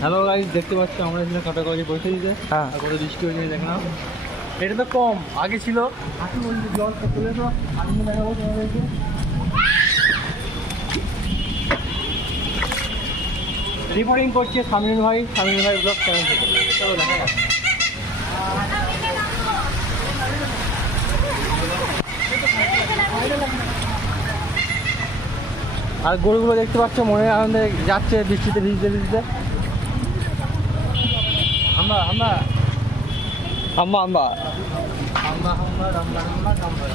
Hello guys, দেখতে পাচ্ছ আমরা এখানে কাটাকাটি বসে দিতে। হ্যাঁ, আর কত বৃষ্টি হয়েছে দেখলাম। এটা তো কম, আগে ছিল হাঁটু বলতে জল চলে তো আমি দেখাবো তোমাদেরকে। রিপোর্টিং করছে সামিন ভাই ব্লগ চ্যানেল থেকে। চলো দেখা যাক। আর গরুগুলো দেখতে পাচ্ছ মনের আনন্দে যাচ্ছে বৃষ্টিতে ভিজতে ভিজতে। আমরা আমরা আম্মা আম্মা আমরা আমরা আমরা আমরা আমরা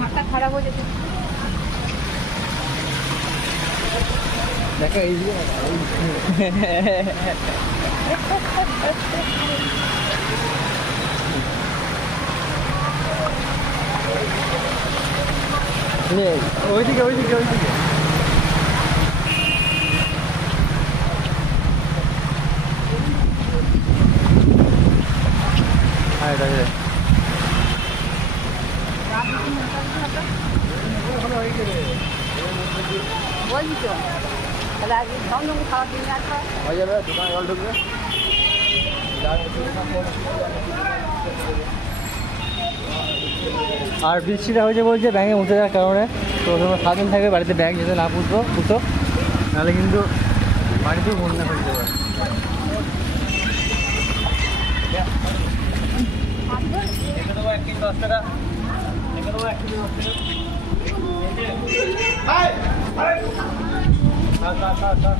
মাথা খারাপ হয়ে যেত। দেখো এই যে ওইদিকে ওইদিকে ওইদিকে হ্যাঁ দেখে বলছি তো তাহলে আজকে ধন্য খাওয়ার দিন আসা হয়ে যাবে। দোকানে জল ঢুকবে। আর বৃষ্টিটা হয়েছে বলছে ব্যাঙে উঠে যাওয়ার কারণে। তো তোমরা সাবধান থাকবে, বাড়িতে ব্যাঙ যেতে না পুষো নাহলে কিন্তু বাড়িতেও বন্যা হয়ে যেতে পারে। দেখে দেবো 1 কেজি 10 টাকা। দেখে দেবো 1 কেজি 10 টাকা।